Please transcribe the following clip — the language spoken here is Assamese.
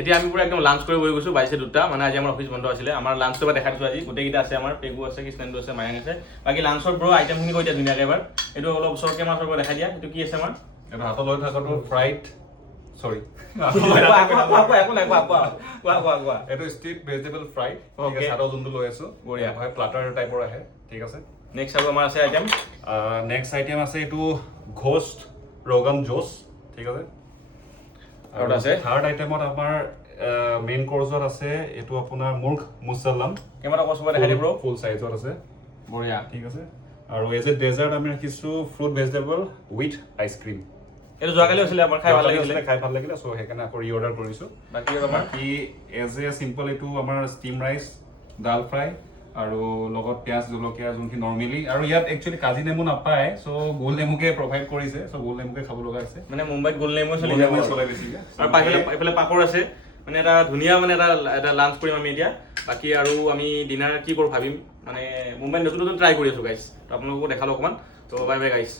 এতিয়া আমি পুৰা একদম লাঞ্চ কৰি বহি গৈছোঁ 22:02 মানে আজি আমাৰ অফিচ বন্ধ আছিলে আমাৰ লাঞ্চটো এবাৰ দেখাই দিছোঁ আজি গোটেইকেইটা আছে আমাৰ পেগু আছে কৃষ্ণেন্দু আছে মায়াং আছে বাকী লাঞ্চৰ ব্ৰ আইটেমখিনি কৈ দিয়া ধুনীয়াকৈ এবাৰ এইটো অলপ ওচৰকৈ আমাৰ ওচৰৰ দেখাই দিয়া এইটো কি আছে আমাৰ এটা হাতত লৈ থকাটো ফ্ৰাইড সৰি এইটো ষ্ট্ৰিট ভেজিটেবল ফ্ৰাই ঠিক আছে হাতত যোনটো লৈ আছো বঢ়িয়া হয় প্লাটাৰ টাইপৰ আহে ঠিক আছে নেক্সট আৰু আমাৰ আছে আইটেম নেক্সট আইটেম আছে এইটো ঘোষ্ট ৰগান জোছ ঠিক আছে আৰু আছে থাৰ্ড আইটেমত আমাৰ মেইন কোৰ্সত আছে এইটো আপোনাৰ মুৰ্গ মুছাল্লাম কেমেৰা কষ্ট দেখাই দিব ফুল সাইজত আছে বঢ়িয়া ঠিক আছে আৰু এজ এ ডেজাৰ্ট আমি ৰাখিছো ফ্ৰুট ভেজিটেবল উইথ আইচক্ৰীম এইটো যোৱাকালি হৈছিলে আমাৰ খাই ভাল লাগিছিলে সো সেইকাৰণে আকৌ ৰিঅৰ্ডাৰ কৰিছো বাকী আমাৰ কি এজ এ সিম্পল এইটো আমাৰ ষ্টিম ৰাইচ দাল ফ্ৰাই আৰু লগত পিয়াজ জলকীয়া যোনখিনি নৰ্মেলি আৰু ইয়াত একচুৱেলি কাজি নেমু নাপায় সো গোল নেমুকে প্ৰভাইড কৰিছে সো গোল নেমুকে খাব লগা হৈছে মানে মুম্বাইত গোল নেমু চলি যাব চলাই বেছিকে আৰু এইফালে পাপৰ আছে মানে এটা ধুনীয়া মানে এটা লাঞ্চ কৰিম আমি এতিয়া বাকী আৰু আমি ডিনাৰ কি কৰোঁ ভাবিম মানে মুম্বাইত নতুন নতুন ট্ৰাই কৰি আছোঁ গাইছ তো আপোনালোককো দেখালোঁ অকণমান তো বাই বাই গাইছ